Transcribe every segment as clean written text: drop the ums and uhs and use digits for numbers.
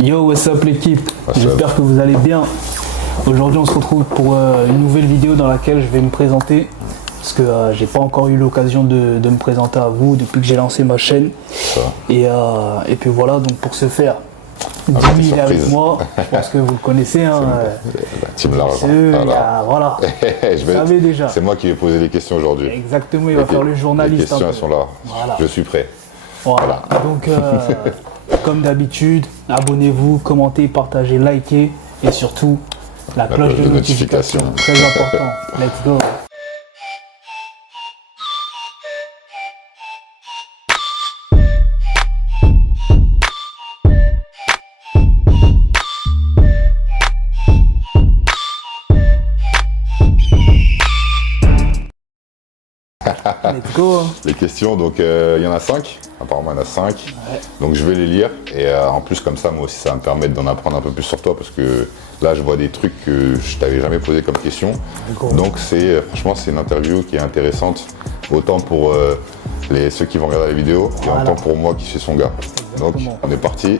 Yo, what's up l'équipe? What's J'espère que vous allez bien. Aujourd'hui on se retrouve pour une nouvelle vidéo dans laquelle je vais me présenter. Parce que j'ai pas encore eu l'occasion de me présenter à vous depuis que j'ai lancé ma chaîne. Et puis voilà, donc pour ce faire, Jimmy est avec moi. Je pense que vous le connaissez. Hein, Team Largent. Voilà. Vous savez déjà. C'est moi qui vais poser les questions aujourd'hui. Exactement, il va faire le journaliste. Les questions elles sont là. Voilà. Je suis prêt. Voilà. Donc comme d'habitude, abonnez-vous, commentez, partagez, likez et surtout la cloche de notification. Très important. Let's go. Let's go. Les questions, donc il y en a 5. Apparemment, il y en a 5. Ouais. Donc je vais les lire. Et en plus, comme ça, moi aussi, ça va me permettre d'en apprendre un peu plus sur toi. Parce que là, je vois des trucs que je t'avais jamais posé comme question. Donc franchement, c'est une interview qui est intéressante. Autant pour ceux qui vont regarder la vidéo et autant pour moi qui suis son gars. Donc on est parti.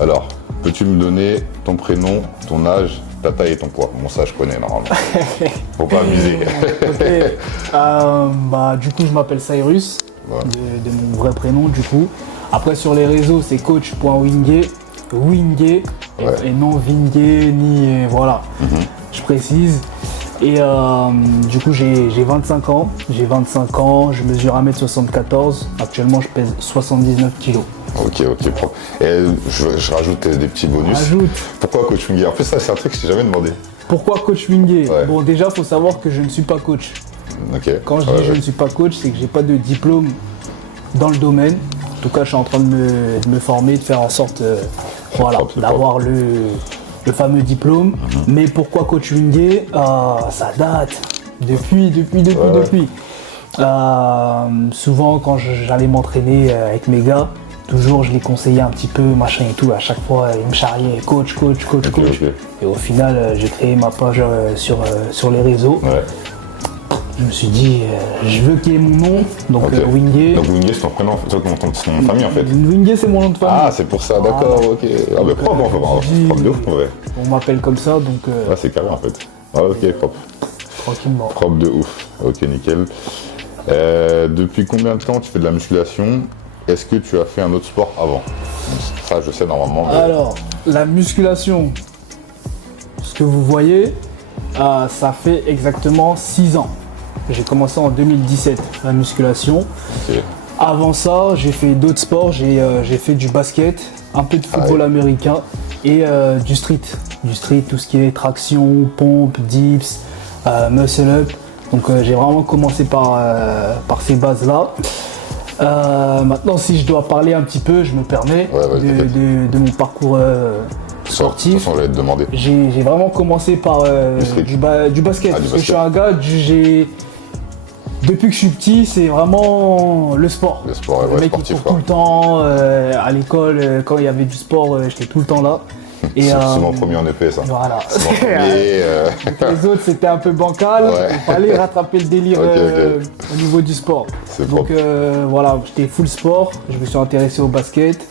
Alors, peux-tu me donner ton prénom, ton âge, ta taille et ton poids? Bon, ça je connais normalement. Faut pas amuser. Du coup, je m'appelle Cyrus, de mon vrai prénom du coup. Après, sur les réseaux, c'est coach.wingé, Wingé, et non Vingé, ni voilà, je précise. Et du coup, j'ai 25 ans. J'ai 25 ans, je mesure 1m74. Actuellement, je pèse 79 kg. Ok, propre. Et je rajoute des petits bonus. Pourquoi coach Wingé? En fait, ça, c'est un truc que je t'ai jamais demandé. Pourquoi coach Wingé? Bon, déjà, il faut savoir que je ne suis pas coach. Quand je dis je ne suis pas coach, c'est que j'ai pas de diplôme dans le domaine. En tout cas, je suis en train de me former, de faire en sorte d'avoir le fameux diplôme. Mais pourquoi coach Wingé? Ça date. Depuis. Souvent, quand j'allais m'entraîner avec mes gars, toujours, je les conseillais un petit peu, machin et tout. À chaque fois, ils me charriaient, coach. Et au final, j'ai créé ma page sur les réseaux. Je me suis dit, je veux qu'il y ait mon nom, donc Wingé. Donc Wingé, c'est ton prénom, c'est ton nom de famille en fait. Wingé, c'est mon nom de famille. Ah, c'est pour ça, d'accord, ok. Ah, mais propre, propre de ouf, ouais. On m'appelle comme ça, donc. C'est carré en fait. Ah, ok, propre. Tranquillement. Propre de ouf. Ok, nickel. Depuis combien de temps tu fais de la musculation? Est-ce que tu as fait un autre sport avant? Ça, je sais normalement. Mais... Alors, la musculation, ce que vous voyez, ça fait exactement 6 ans. J'ai commencé en 2017, la musculation. Avant ça, j'ai fait d'autres sports. J'ai fait du basket, un peu de football américain et du street. Du street, tout ce qui est traction, pompe, dips, muscle up. Donc j'ai vraiment commencé par ces bases-là. Maintenant, si je dois parler un petit peu, je me permets de mon parcours sportif. De toute façon, j'allais te demander. J'ai vraiment commencé par du basket. Parce que je suis un gars, depuis que je suis petit, c'est vraiment le sport. Le sport, le mec qui court tout le temps. À l'école, quand il y avait du sport, j'étais tout le temps là. C'est mon premier en effet, ça. Voilà. Les autres, c'était un peu bancal. Il fallait rattraper le délire au niveau du sport. Donc voilà, j'étais full sport. Je me suis intéressé au basket.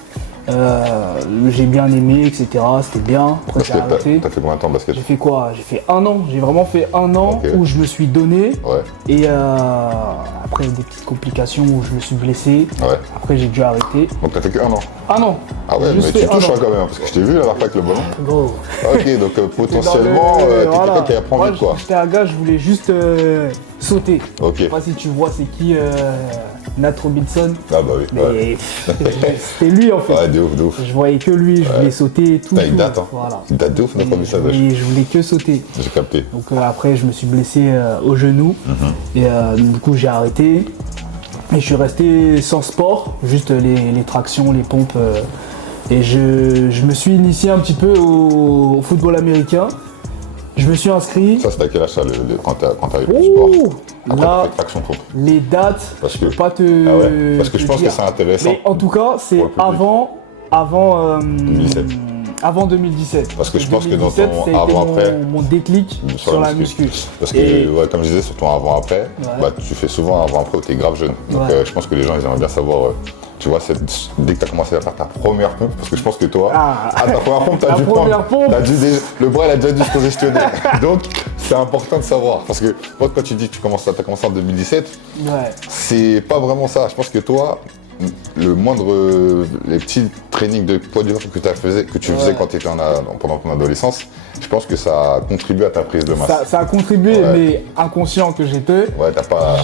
J'ai bien aimé, etc. C'était bien. Après, j'ai arrêté. T'as fait combien de temps de basket? J'ai fait quoi? J'ai fait 1 an. J'ai vraiment fait 1 an où je me suis donné. Et après, des petites complications où je me suis blessé. Après, j'ai dû arrêter. Donc, t'as fait que 1 an? 1 an. Ah ouais, mais tu touches quand même, parce que je t'ai vu la dernière fois avec le ballon. Gros. Ok, donc potentiellement, t'es quelqu'un qui apprend vite quoi. J'étais un gars, je voulais juste sauter. Ok. Je sais pas si tu vois, c'est qui Nat Robinson. Ah bah oui. Mais c'était lui en fait. Ouais, de ouf. Je voyais que lui, je voulais sauter et tout. T'as une date, hein. Voilà. Une date de ouf, Nat Robinson. Et je voulais que sauter. J'ai capté. Donc après, je me suis blessé au genou. Et du coup, j'ai arrêté. Et je suis resté sans sport, juste les tractions, les pompes. Et je me suis initié un petit peu au football américain. Je me suis inscrit. Ça, c'était à quel âge ça, quand t'avais fait du sport? Là, traction, pompe. les dates, je peux pas te. Parce que je pense que c'est intéressant. Mais en tout cas, c'est avant 2017. Avant 2017. Parce que je pense que dans ton avant-après, mon déclic sur la muscu. Parce que, comme je disais, sur ton avant-après, tu fais souvent un avant-après où tu es grave jeune. Donc je pense que les gens, ils aimeraient bien savoir tu vois, dès que tu as commencé à faire ta première pompe, parce que je pense que toi, ta première pompe, la première pompe. Le bras, il a déjà dû se congestionner. Donc, c'est important de savoir. Parce que moi, quand tu dis que tu as commencé en 2017, c'est pas vraiment ça. Je pense que toi, les petits trainings de poids du corps que tu faisais quand tu étais pendant ton adolescence, je pense que ça a contribué à ta prise de masse. Ça a contribué, mais inconscient que j'étais. Ouais, t'as pas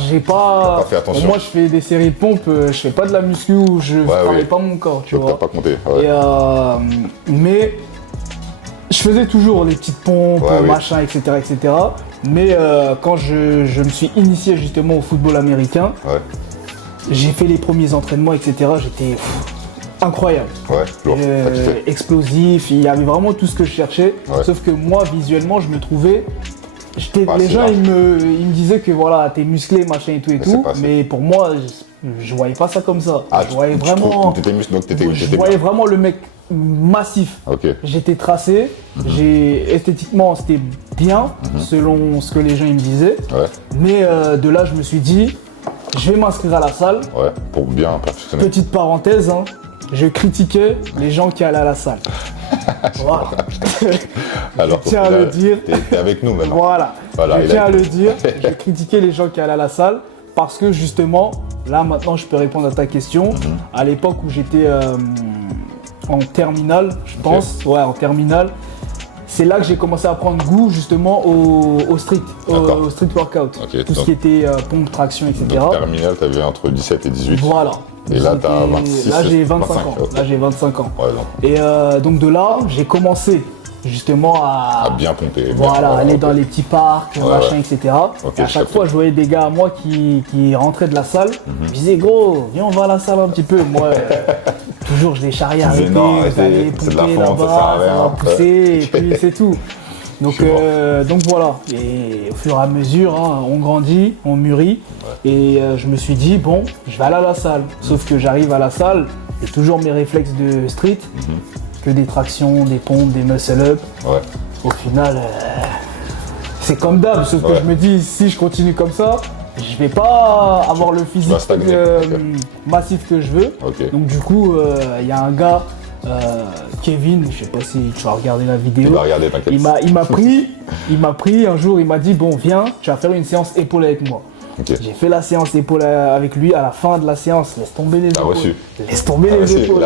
fait attention. Moi, je fais des séries de pompes, je fais pas de la muscu où je travaille pas mon corps, tu vois. T'as pas compté. Mais je faisais toujours les petites pompes, machin, etc., etc. Mais quand je me suis initié justement au football américain, j'ai fait les premiers entraînements, etc. J'étais incroyable. Explosif, il y avait vraiment tout ce que je cherchais. Sauf que moi, visuellement, je me trouvais. Les gens, ils me disaient que voilà, t'es musclé, machin et tout et tout. Mais pour moi, je voyais pas ça comme ça. Je voyais vraiment. Je voyais vraiment le mec massif. J'étais tracé. Esthétiquement, c'était bien selon ce que les gens ils me disaient. Mais de là, je me suis dit. Je vais m'inscrire à la salle. Pour bien perfectionner. Petite parenthèse, je critiquais les gens qui allaient à la salle. Voilà. Alors, je tiens à le dire. T'es avec nous maintenant. Voilà. Je tiens à le dire. Je critiquais les gens qui allaient à la salle parce que justement, là maintenant, je peux répondre à ta question. À l'époque où j'étais en terminale, je pense, en terminale. C'est là que j'ai commencé à prendre goût justement au street workout. Tout ce qui était pompe, traction, etc. Donc terminale, tu avais entre 17 et 18. Voilà. Et là, tu as 26. Là, j'ai 25 ans. Là, j'ai 25 ans. Et donc de là, j'ai commencé justement à bien pomper. Aller dans les petits parcs, machin, etc. Et à chaque fois, je voyais des gars à moi qui rentraient de la salle. Je disais, gros, viens, on va à la salle un petit peu. Moi, toujours, je les charriais avec c'est de la fonte, ça sert à rien. Pousser, et puis c'est tout. Donc voilà. Et au fur et à mesure, on grandit, on mûrit. Et je me suis dit, bon, je vais aller à la salle. Sauf que j'arrive à la salle, j'ai toujours mes réflexes de street. Que des tractions, des pompes, des muscle-up. Au final, c'est comme d'hab, sauf que je me dis, si je continue comme ça, je vais pas avoir le physique massif que je veux. Donc du coup, il y a un gars, Kevin, je sais pas si tu vas regarder la vidéo. Il va regarder, t'inquiète. Il m'a pris un jour, il m'a dit, bon viens, tu vas faire une séance épaule avec moi. J'ai fait la séance épaule avec lui. À la fin de la séance, laisse tomber les épaules. Laisse tomber les épaules.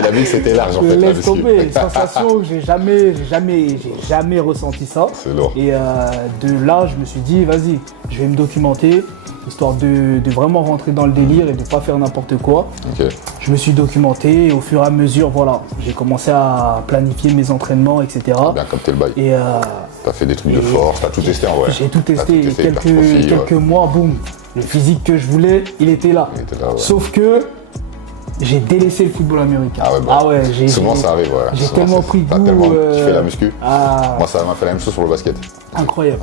Il a vu que c'était large en fait. Laisse tomber. Sensation que j'ai jamais ressenti ça. C'est lourd. Et de là, je me suis dit, vas-y, je vais me documenter, histoire de vraiment rentrer dans le délire et de pas faire n'importe quoi. Je me suis documenté et au fur et à mesure, voilà, j'ai commencé à planifier mes entraînements, etc. Bien capté le bail. Et t'as fait des trucs de force, t'as tout testé en vrai. J'ai tout testé. Quelques mois, boum, le physique que je voulais, il était là. Sauf que j'ai délaissé le football américain. Souvent ça arrive, J'ai tellement pris goût. Tellement kiffé la muscu. Moi, ça m'a fait la même chose pour le basket. Incroyable.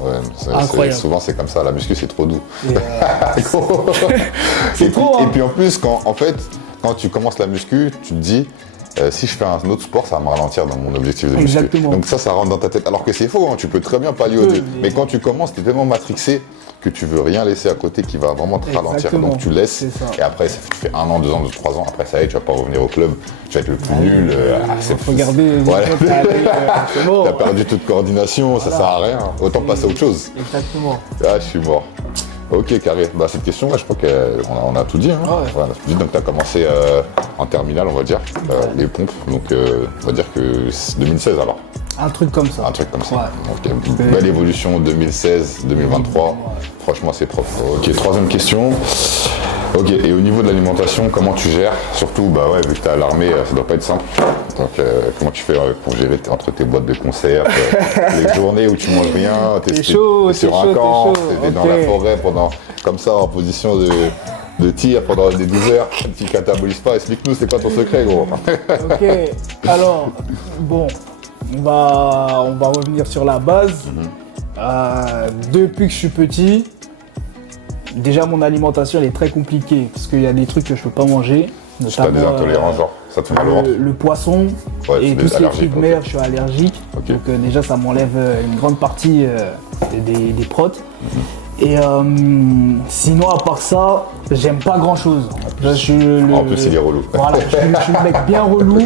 Incroyable. Souvent c'est comme ça, la muscu c'est trop doux. C'est trop. Et puis en plus, quand tu commences la muscu, tu te dis, si je fais un autre sport, ça va me ralentir dans mon objectif de muscu. Donc ça rentre dans ta tête. Alors que c'est faux, tu peux très bien pallier aux deux. Mais quand tu commences, tu es tellement matrixé que tu veux rien laisser à côté qui va vraiment te ralentir. Donc tu laisses, et après tu fais 1 an, 2 ans, 3 ans, après ça y est, tu vas pas revenir au club, tu vas être le plus nul. Regardez, t'as perdu toute coordination, ça sert à rien. Autant passer à autre chose. Exactement. Je suis mort. Ok, carré. Cette question-là, je crois qu'on a tout dit. Donc, tu as commencé en terminale, on va dire, les pompes. Donc, on va dire que 2016 alors. Un truc comme ça. Belle évolution 2016-2023. Franchement, c'est propre. Ok, troisième question. Ok, et au niveau de l'alimentation, comment tu gères? Surtout, vu que tu es à l'armée, ça doit pas être simple. Donc, comment tu fais pour gérer entre tes boîtes de conserve, les journées où tu manges rien, t'es sur un camp, t'es dans la forêt comme ça, en position de tir pendant des 12 heures, tu catabolises pas. Explique-nous, c'est quoi ton secret, gros? Ok, alors, bon, on va revenir sur la base. Depuis que je suis petit, déjà mon alimentation elle est très compliquée parce qu'il y a des trucs que je peux pas manger. Tu as des intolérances, genre ça te fait mal au ventre? Le poisson et tout ce qui est fruits de mer, je suis allergique. Donc déjà ça m'enlève une grande partie des protes. Et sinon, à part ça, j'aime pas grand chose. En plus, il est relou. Voilà, je suis le mec bien relou.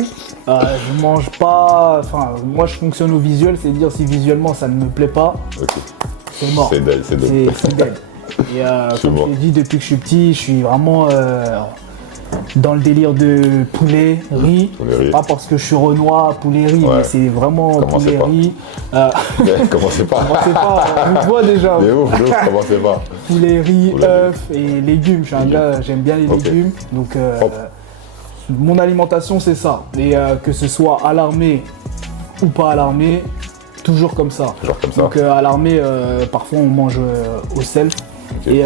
Je mange pas. Enfin, moi, je fonctionne au visuel, c'est-à-dire si visuellement ça ne me plaît pas, c'est mort. C'est dead. C'est dead. Et comme je l'ai dit, depuis que je suis petit, je suis vraiment dans le délire de poulet, riz. C'est pas parce que je suis renois, poulet, riz, mais c'est vraiment poulet, riz. Commencez pas. Commencez pas, on le voit déjà. Mais ouf, commencez pas. Poulet, riz, œufs et légumes. Je suis un gars, j'aime bien les légumes. Donc, mon alimentation, c'est ça. Et que ce soit à l'armée ou pas à l'armée, toujours comme ça. Toujours comme ça. Donc, à l'armée, parfois, on mange au self. Et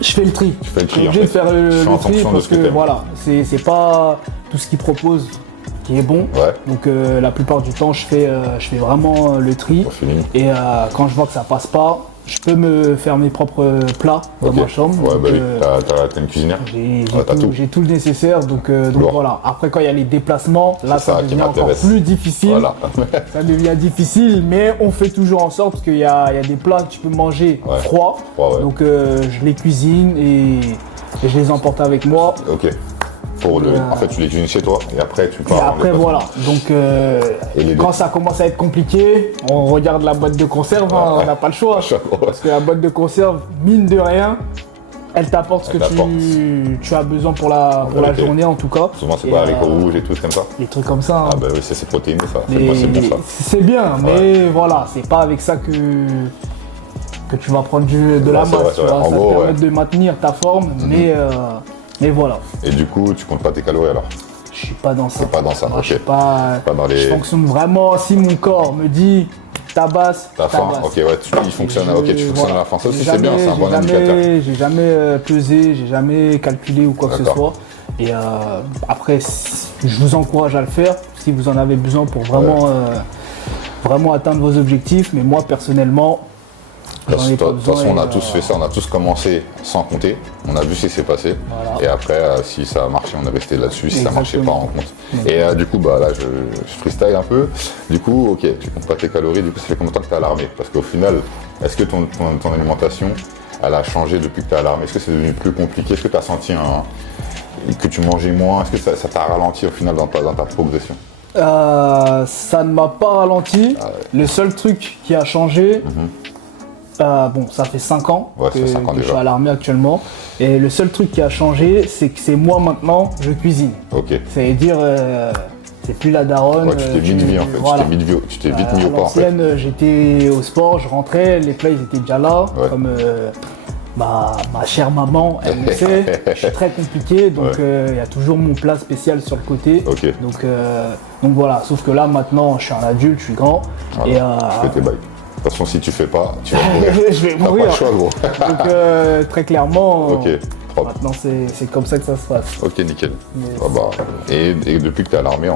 je fais le tri. Tu fais le tri. Je suis obligé de faire le tri parce que voilà, c'est pas tout ce qu'ils proposent qui est bon. Ouais. Donc la plupart du temps, je fais vraiment le tri. Et quand je vois que ça passe pas, je peux me faire mes propres plats dans ma chambre. Ouais, bah oui, t'as une cuisinière. J'ai tout le nécessaire, donc voilà. Après, quand il y a les déplacements, là, ça devient encore plus difficile. Voilà. Ça devient difficile, mais on fait toujours en sorte qu'il y a des plats que tu peux manger froids. Donc je les cuisine et je les emporte avec moi. Ok. En fait, tu les cuisines chez toi et après tu pars. Et après, voilà. Donc, quand ça commence à être compliqué, on regarde la boîte de conserve, on n'a pas le choix. Parce que la boîte de conserve, mine de rien, elle t'apporte ce que tu as besoin pour la journée en tout cas. Souvent, c'est pas haricots rouges et tout comme ça. Des trucs comme ça. Ah, bah oui, c'est protéiné ça. Moi, c'est bon ça. C'est bien, mais voilà, c'est pas avec ça que tu vas prendre de la masse. Ça te permet de maintenir ta forme, mais voilà. Et du coup, tu comptes pas tes calories alors? Je suis pas dans ça. C'est pas dans ça, non, ok. Je fonctionne vraiment, si mon corps me dit tabasse. Ta faim, ok, ouais, tu fonctionnes à la faim. Ça aussi, c'est bien, c'est un bon indicateur. J'ai jamais pesé, j'ai jamais calculé ou quoi que ce soit. Et après, je vous encourage à le faire si vous en avez besoin pour vraiment atteindre vos objectifs. Mais moi, personnellement, de toute façon, on a tous fait ça, on a tous commencé sans compter, on a vu ce qui s'est passé, et après, si ça a marché, on est resté là-dessus, si ça marchait pas, on compte. Et du coup, bah là, je freestyle un peu. Du coup, ok, tu comptes pas tes calories, du coup, ça fait combien de temps que tu es à l'armée? Parce qu'au final, est-ce que ton alimentation, elle a changé depuis que tu es à l'armée? Est-ce que c'est devenu plus compliqué? Est-ce que tu as senti que tu mangeais moins? Est-ce que ça t'a ralenti au final dans ta progression? Ça ne m'a pas ralenti. Le seul truc qui a changé, ça fait 5 ans que je suis à l'armée actuellement. Et le seul truc qui a changé, c'est que c'est moi maintenant, je cuisine. Ok. C'est-à-dire, c'est plus la daronne. Ouais, tu t'es vite mis en fait. Voilà. Tu t'es vite mis au pas en fait. J'étais au sport, je rentrais, les plats ils étaient déjà là. Ouais. Comme ma chère maman, elle le sait. Je suis très compliqué, donc il y a toujours mon plat spécial sur le côté. Ok. Donc voilà, sauf que là maintenant, je suis un adulte, je suis grand. Voilà. Et tu fais tes bails. De toute façon, si tu fais pas, tu vas mourir. Je vais mourir. T'as pas le choix, gros. Donc, très clairement, Maintenant, c'est comme ça que ça se passe. Ok, nickel. Et depuis que tu es à l'armée,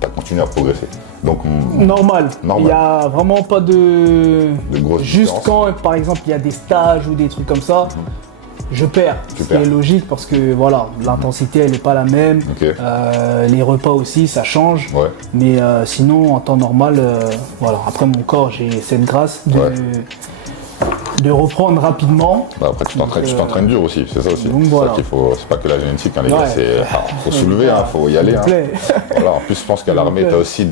tu as continué à progresser. Donc, normal. Il n'y a vraiment pas de grosse juste différence. Quand, par exemple, il y a des stages ou des trucs comme ça, je perds. C'est logique parce que voilà, l'intensité, elle n'est pas la même. Okay. Les repas aussi, ça change. Ouais. Mais sinon, en temps normal, voilà. Après, mon corps, j'ai cette grâce de reprendre rapidement. Bah après, tu t'entraînes dur aussi, c'est ça aussi. Donc, voilà. C'est pas que la génétique, hein, les gars, faut soulever, faut y aller. Voilà, en plus, je pense qu'à l'armée, tu as aussi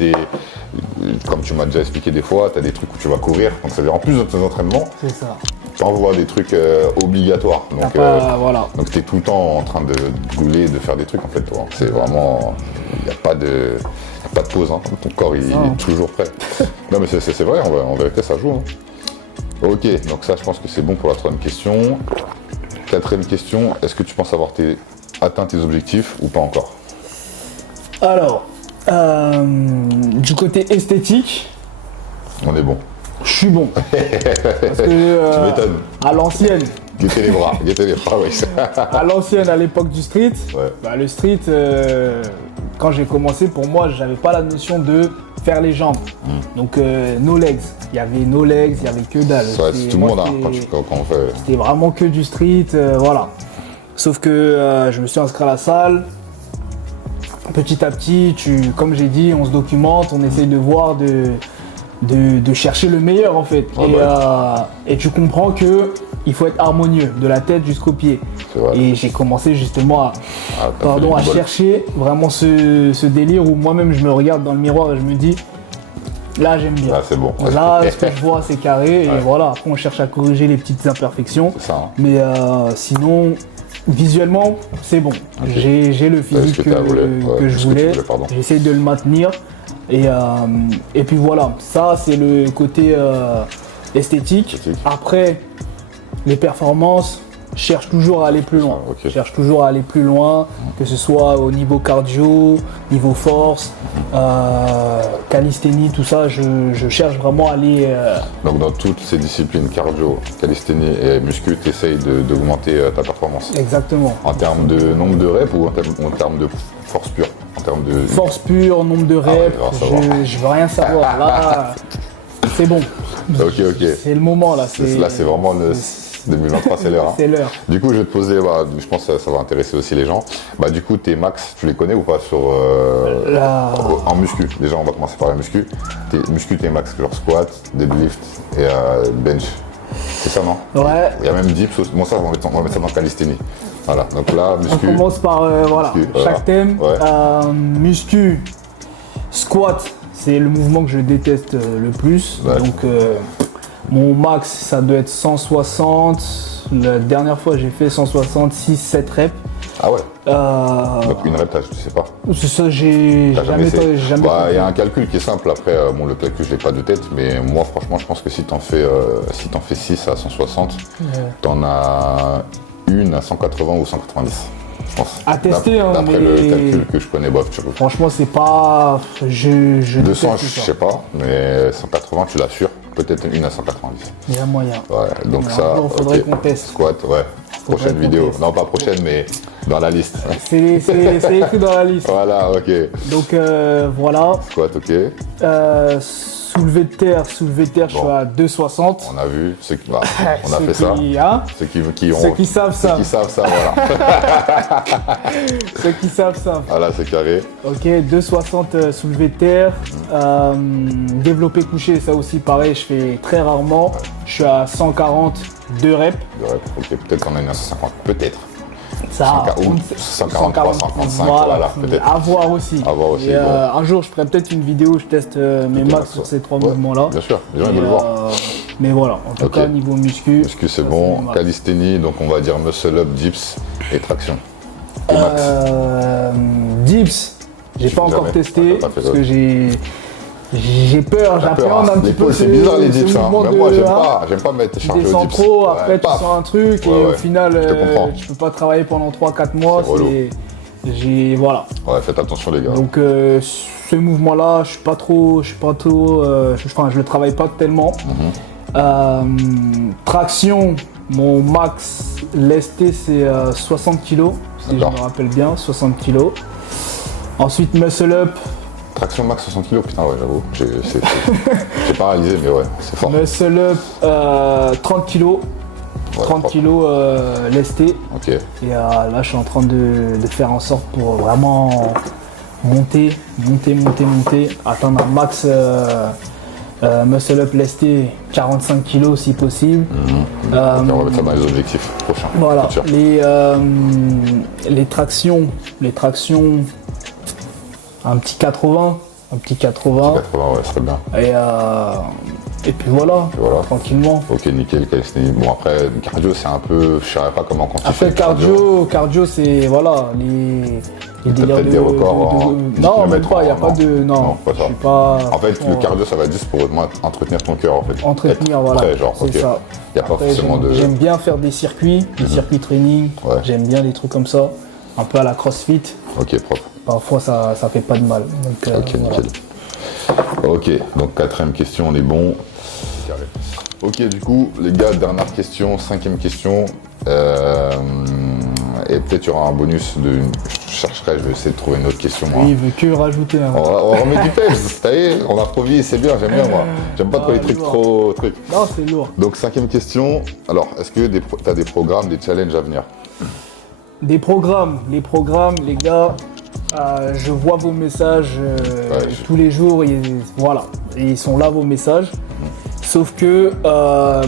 comme tu m'as déjà expliqué des fois, tu as des trucs où tu vas courir. Donc, ça veut dire en plus de tes entraînements, tu envoies des trucs obligatoires. Donc, tu es tout le temps en train de gouler, de faire des trucs en fait. C'est vraiment. Il n'y a pas de pause. Hein. Ton corps, il est toujours prêt. Non, mais c'est vrai, en vérité, ça joue. Hein. Ok, donc ça je pense que c'est bon pour la troisième question. Quatrième question, est-ce que tu penses avoir atteint tes objectifs ou pas encore? Alors, du côté esthétique, on est bon. Je suis bon. Parce que, tu m'étonnes. À l'ancienne. Guettez les bras, oui. À l'ancienne, à l'époque du street, le street, quand j'ai commencé, pour moi, j'avais pas la notion de faire les jambes. Donc no legs. Il y avait no legs, il y avait que dalle. C'est tout le monde quand on fait. C'était vraiment que du street, voilà. Sauf que je me suis inscrit à la salle. Petit à petit, comme j'ai dit, on se documente, on essaye de voir de chercher le meilleur en fait. Et tu comprends que il faut être harmonieux de la tête jusqu'aux pieds. Et j'ai commencé justement à chercher vraiment ce délire où moi-même je me regarde dans le miroir et je me dis là j'aime bien. Là c'est bon. Là ce que je vois c'est carré et voilà, après on cherche à corriger les petites imperfections. C'est ça, hein. Mais sinon visuellement c'est bon. Okay. J'ai le physique que je voulais. J'essaie de le maintenir. Et puis voilà, ça c'est le côté esthétique. Après, les performances, je cherche toujours à aller plus loin. Okay. Je cherche toujours à aller plus loin, que ce soit au niveau cardio, niveau force, calisthénie, tout ça, je cherche vraiment à aller... Donc dans toutes ces disciplines, cardio, calisthénie et muscu, tu essayes d'augmenter ta performance. Exactement. En termes de nombre de reps ou en termes de force pure? En termes de... Force pure, nombre de reps, je veux rien savoir. Là, c'est bon. Ok. C'est le moment là. Là, c'est vraiment le 2023, c'est l'heure. Hein. C'est l'heure. Du coup, je vais te poser, je pense que ça va intéresser aussi les gens. Du coup, tes max, tu les connais ou pas en muscu? Déjà, on va commencer par la muscu. Tes max, genre squat, deadlift et bench. C'est ça, non? Ouais. Il y a même dips. Bon, ça, on va mettre ça dans calisthénie. Voilà, donc là, muscu. On commence par chaque thème. Ouais. Muscu, squat, c'est le mouvement que je déteste le plus. Ouais. Donc mon max, ça doit être 160. La dernière fois, j'ai fait 166, 7 reps. Ah ouais. Donc une rep, tu sais pas. C'est ça, j'ai jamais. Il y a un calcul qui est simple. Après, le calcul, je l'ai pas de tête, mais moi, franchement, je pense que si t'en fais 6 à 160, t'en as une à 180 ou 190, je pense. À tester, d'après le calcul que je connais, franchement, c'est pas... 200, je sais pas, mais 180, tu l'assures. Peut-être une à 190. Il y a moyen. Ouais, donc mais ça... Il faudrait qu'on teste. Squat, ouais. Prochaine vidéo. Non, pas prochaine, mais dans la liste. C'est écrit dans la liste. Voilà, ok. Donc, voilà. Squat, ok. Soulevé de terre, je suis à 2,60. On a vu, on a fait ça. Ceux qui savent ça. Ceux qui savent ça, voilà. Ceux qui savent ça. Voilà, c'est carré. Ok, 2,60 soulevé de terre. Développé couché, ça aussi pareil, je fais très rarement. Ouais. Je suis à 140, 2 reps. 2 reps, ok, peut-être qu'on a une à 150, peut-être. Ça, 143, 135, voilà, peut-être. À voir aussi. Bon. Un jour, je ferai peut-être une vidéo où je teste mes max sur ces 3 mouvements-là. Bien sûr, les gens veulent voir. Mais voilà, en tout cas, niveau muscu. Muscu, c'est bon. Calisthénie, donc on va dire muscle up, dips et traction. Dips, j'ai pas encore testé parce que j'ai peur, j'appréhende un petit peu. C'est bizarre les dips, hein. Même moi j'aime pas mettre chargé au dips. Trop, après tu sens un truc et au final tu peux pas travailler pendant 3-4 mois. Voilà. Ouais, faites attention les gars. Donc ce mouvement-là, je le travaille pas tellement. Traction, mon max lesté c'est 60 kg, si je me rappelle bien, 60 kg. Ensuite muscle up. Traction max 60 kg, putain ouais j'avoue, j'ai pas réalisé mais ouais, c'est fort. Muscle up 30 kg. 30 kg lesté. Ok. Et là je suis en train de faire en sorte pour vraiment monter, atteindre un max muscle up lesté 45 kg si possible. On va mettre ça dans les objectifs prochains. Voilà. Les tractions, un petit 80. Un petit 80, ouais, ça serait bien. Et puis voilà, tranquillement. Ok, nickel, calisthénie. Bon, après, cardio, c'est un peu. Je ne saurais pas comment quantifier. Après, cardio, c'est. Voilà, les délires peut-être des records. Non, même pas, il n'y a pas de. Non, pas ça. Je suis pas. En fait, le cardio, ça va juste pour entretenir ton cœur, en fait. Entretenir, voilà. C'est ça. Il n'y a pas forcément de. J'aime bien faire des circuits training. Ouais. J'aime bien des trucs comme ça. Un peu à la CrossFit. Ok, propre. Parfois, ça fait pas de mal. Donc, ok, nickel. Ok, donc 4ème question, on est bon. Ok, du coup, les gars, dernière question, 5ème question. Et peut-être il y aura un bonus de. Je chercherai, je vais essayer de trouver une autre question. Moi. Oui, il veut que rajouter. On remet du peps, ça y est, on improvise, c'est bien, j'aime bien moi. J'aime pas trop les trucs trop trucs. Non, c'est lourd. Donc 5ème question. Alors, est-ce que tu as des programmes, des challenges à venir? Des programmes, les gars. Je vois vos messages Ouais, tous les jours. Voilà, et ils sont là vos messages. Sauf que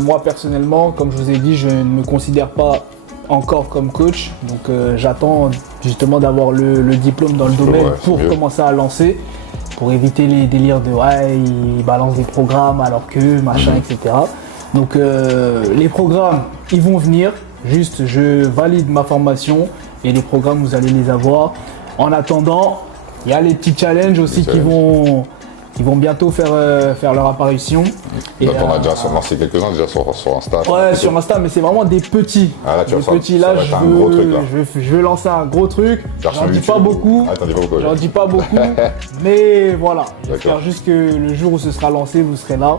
moi personnellement, comme je vous ai dit, je ne me considère pas encore comme coach. Donc j'attends justement d'avoir le diplôme dans le domaine pour commencer à lancer. Pour éviter les délires de ouais, ils balancent des programmes alors que machin, etc. Donc les programmes, ils vont venir. Juste, je valide ma formation et les programmes, vous allez les avoir. En attendant, il y a les petits challenges aussi qui vont bientôt faire leur apparition. Et on a déjà lancé quelques-uns déjà sur Insta. Ouais, sur Insta, mais c'est vraiment des petits. Ah là, tu des petits, là, je veux lancer un gros truc. J'en dis pas beaucoup. Ah, t'en dis pas beaucoup. J'en dis pas beaucoup. Mais voilà, j'espère juste que le jour où ce sera lancé, vous serez là.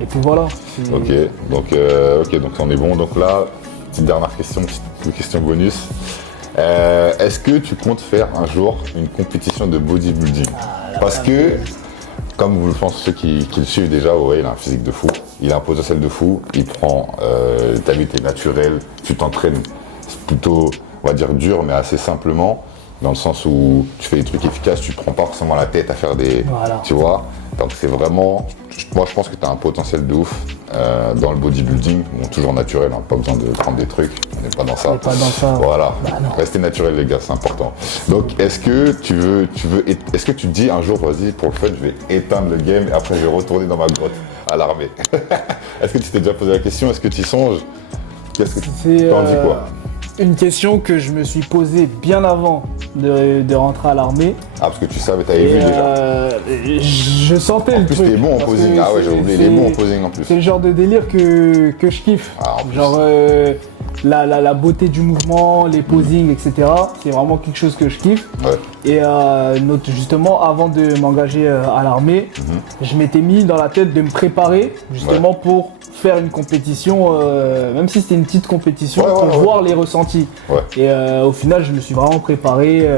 Et puis voilà. Ok, donc on est bon. Donc là, petite dernière question, petite question bonus. Est-ce que tu comptes faire un jour une compétition de bodybuilding? Parce que, comme vous le pensez, ceux qui le suivent déjà, ouais, il a un physique de fou, il a un potentiel de fou, il prend, ta vie est naturelle, tu t'entraînes plutôt, on va dire dur, mais assez simplement, dans le sens où tu fais des trucs efficaces, tu prends pas forcément la tête à faire des, tu vois, donc c'est vraiment, moi je pense que tu as un potentiel de ouf dans le bodybuilding, bon, toujours naturel, hein, pas besoin de prendre des trucs, on n'est pas dans ça. Voilà, restez naturel les gars, c'est important. Donc est-ce que est-ce que tu te dis un jour, vas-y, pour le fun, je vais éteindre le game et après je vais retourner dans ma grotte à l'armée? Est-ce que tu t'es déjà posé la question? Est-ce que tu y songes? Qu'est-ce que tu en dis quoi? Une question que je me suis posée bien avant de rentrer à l'armée. Ah, parce que tu savais, t'avais vu déjà. Je sentais le truc. En plus, t'es bon en posing. Ah ouais, j'ai oublié, il est bon en posing en plus. C'est le genre de délire que je kiffe. Ah, en plus. Genre la beauté du mouvement, les posings, etc. C'est vraiment quelque chose que je kiffe. Ouais. Et justement, avant de m'engager à l'armée, je m'étais mis dans la tête de me préparer justement pour faire une compétition, même si c'était une petite compétition, pour voir les ressentis. Ouais. Et au final, je me suis vraiment préparé,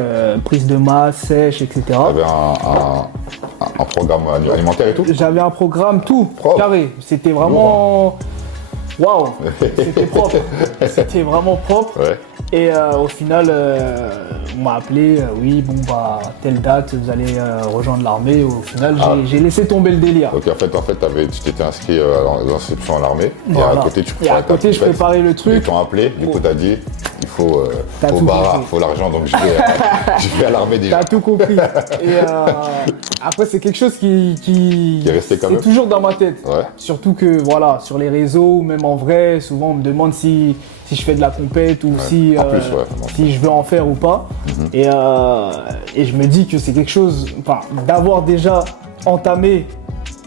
prise de masse, sèche, etc. Tu avais un programme alimentaire et tout? J'avais un programme tout, carré. C'était vraiment... Waouh, c'était propre, c'était vraiment propre. Ouais. Et au final, on m'a appelé, oui, bon, bah, telle date, vous allez rejoindre l'armée. Au final, j'ai laissé tomber le délire. Donc en fait tu t'étais inscrit à l'inscription à l'armée. Voilà. Et à côté, je préparais le truc. Ils t'ont appelé, du coup, t'as dit, il faut l'argent, donc je vais à l'armée déjà. T'as tout compris. Et après, c'est quelque chose qui est resté quand même. C'est toujours dans ma tête. Ouais. Surtout que, voilà, sur les réseaux, même en vrai, souvent on me demande si je fais de la compète ou si je veux en faire ou pas. Et je me dis que c'est quelque chose, d'avoir déjà entamé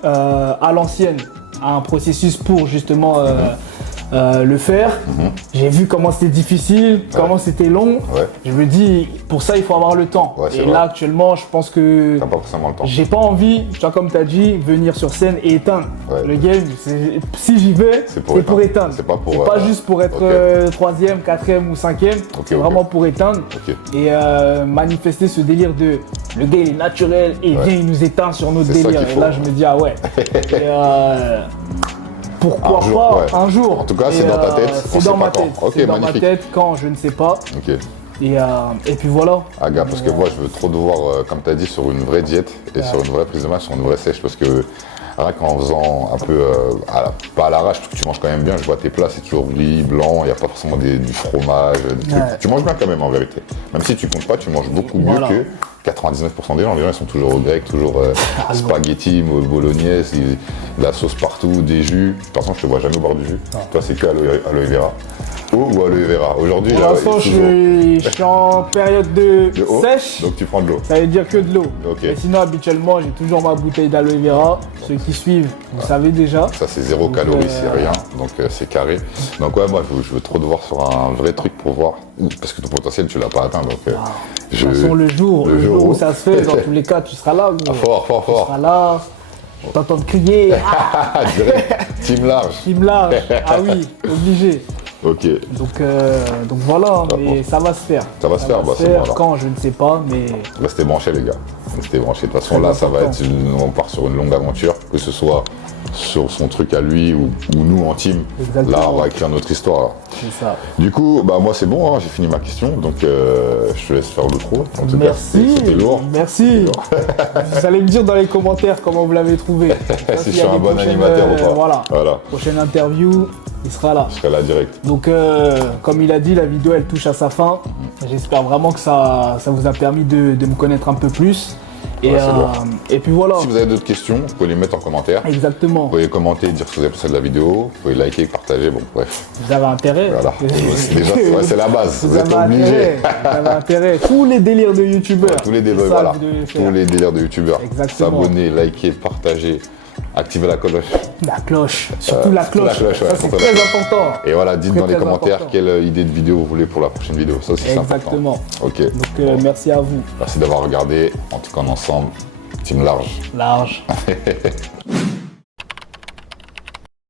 à l'ancienne un processus pour justement le faire. J'ai vu comment c'était difficile, comment c'était long. Je me dis, pour ça, il faut avoir le temps. Et là, actuellement, je pense que t'as pas forcément le temps. J'ai pas envie, tu vois, comme tu as dit, venir sur scène et éteindre le game. Si j'y vais, c'est pour éteindre. C'est pas juste pour être 3e, 4e ou 5e. C'est vraiment pour éteindre et manifester ce délire de le gars il est naturel et vient il nous éteint sur notre délire. Et là, je me dis, ah ouais. Pourquoi pas un jour. En tout cas, c'est dans ta tête. C'est dans ma tête. C'est dans ma tête quand je ne sais pas. Et puis voilà. Ah gars, parce que moi je veux trop devoir, comme tu as dit, sur une vraie diète et sur une vraie prise de masse, sur une vraie sèche, parce que rien qu'en faisant un peu, pas à l'arrache, parce que tu manges quand même bien, je vois tes plats, c'est toujours gris, blanc, il n'y a pas forcément du fromage, des trucs. Tu manges bien quand même en vérité. Même si tu comptes pas, tu manges beaucoup mieux que 99% des gens. Les gens ils sont toujours au grec, toujours spaghetti, bolognaise, la sauce partout, des jus. De toute façon, je te vois jamais boire du jus. Toi, c'est que aloe vera. Eau ou aloe vera? Aujourd'hui, pour l'instant, je suis en période de sèche. Donc tu prends de l'eau. Ça veut dire que de l'eau. Et sinon, habituellement, j'ai toujours ma bouteille d'aloe vera. Ceux qui suivent, vous savez déjà. Ça, c'est 0 calories, c'est rien. Donc c'est carré. Donc ouais, moi, je veux trop te voir sur un vrai truc pour voir. Parce que ton potentiel, tu l'as pas atteint. Donc, de toute façon, le jour où ça se fait, dans tous les cas, tu seras là. Fort. Tu seras là. Je t'entends crier. Team large. Team large. Ah oui, obligé. Ok. Donc voilà, mais ça va se faire. Ça va se faire, quand je ne sais pas, mais... Restez branchés les gars. Restez branchés. De toute façon, là, ça va être on part sur une longue aventure, que ce soit sur son truc à lui ou nous en team. Exactement. Là, on va écrire notre histoire. C'est ça. Du coup, bah moi c'est bon, hein, j'ai fini ma question, donc je te laisse faire l'outro. En tout Merci. cas, c'était lourd. Merci. Vous allez me dire dans les commentaires comment vous l'avez trouvé. Si je suis un bon animateur ou pas. Voilà. Prochaine interview, il sera là. Je serai là direct. Donc, comme il a dit, la vidéo elle touche à sa fin. J'espère vraiment que ça vous a permis de me connaître un peu plus. Et puis voilà. Si vous avez d'autres questions, vous pouvez les mettre en commentaire. Exactement. Vous pouvez commenter, dire ce que vous avez pensé de la vidéo. Vous pouvez liker, partager. Bon, bref. Vous avez intérêt. Voilà. Déjà, c'est la base. Vous êtes obligés. Vous avez intérêt. Tous les délires de youtubeurs. Tous les délires, voilà. Tous les délires de youtubeurs. S'abonner, liker, partager. Activer la cloche. La cloche, surtout la cloche. Ouais, ça c'est très important. Et voilà, dites dans les commentaires quelle idée de vidéo vous voulez pour la prochaine vidéo. Ça aussi c'est important. Exactement. Ok. Donc merci à vous. Merci d'avoir regardé. En tout cas, ensemble, team large. Large.